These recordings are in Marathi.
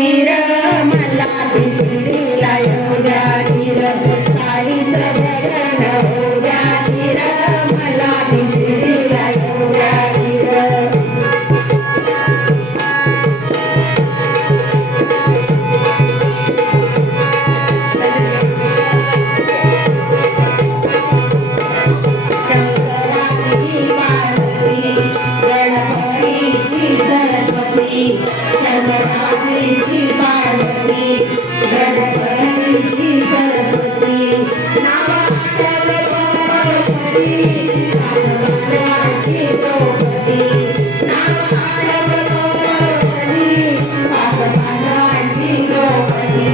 गिर मला भिशिडीला येऊ द्या गिर साईचं भजन होऊ द्या गिर मला भिशिडीला येऊ द्या गिर शंकराची पार्वती गणपतीची सरस्वती नाव आठवलं कोमलपती पाचवानाची द्रौपदी नाव आठवलं कोमलपती पाचवानाची द्रौपदी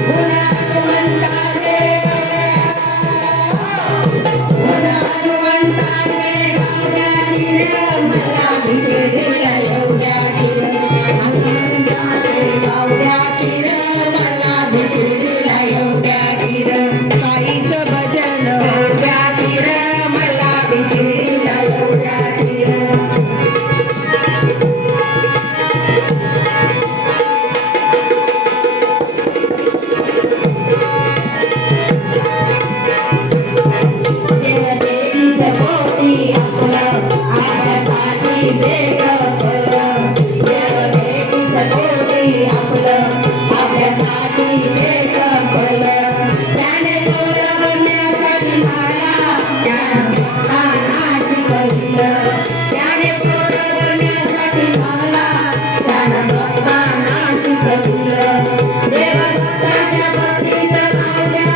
गुण हनुमंताचे गुण हनुमंताचे मला भिशिडीला येऊ द्या साईचं भजन होऊ द्या गिर मला भिशिडीला येऊ द्या देवदेवीचं पोटी आपलं आपल्यासाठी वेगळं फलं देवदेवीचं पोटी आपलं आपल्यासाठी वेगळं फलं त्याने सोडवण्यासाठी माया त्यानं शिकविलं त्याने सोडवण्यासाठी मला त्यानं भक्तांना शिकविलं देवभक्ताच्या भक्तीत राहू द्या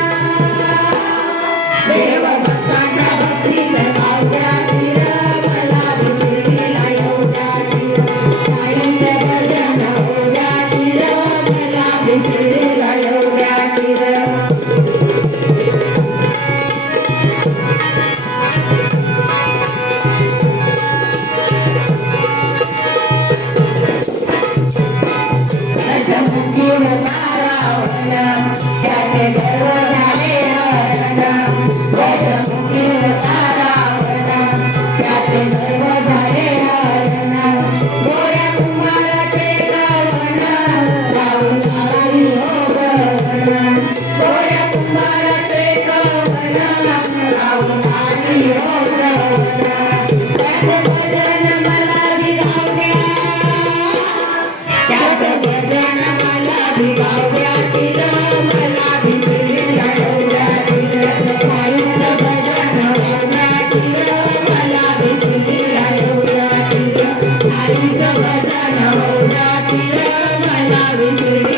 देवभक्ताच्या भक्तीत राहू द्या गिर मला भिशिडीला येऊ द्या गिर साईचं भजन होऊ द्या गिर मला भिशिडीला येऊ द्या गिर दशमुखी रावण त्याचे गर्व झाले हरण दशमुखी रावण त्याचे गर्व झाले हरण गोऱ्या कुंभाराचे गवन राहून आली हो गवन गोऱ्या कुंभाराचे गवन राहून आली हो गवन त्याचे भजन मला भिरावू द्या त्याचं भजन मला भिरावू द्या गिर मला भिशिडीला येऊ द्या गिर साईचं भजन होऊ द्या गिर मला भिशिडीला येऊ द्या गिर साईचं भजन होऊ द्या गिर मला भिशिडीला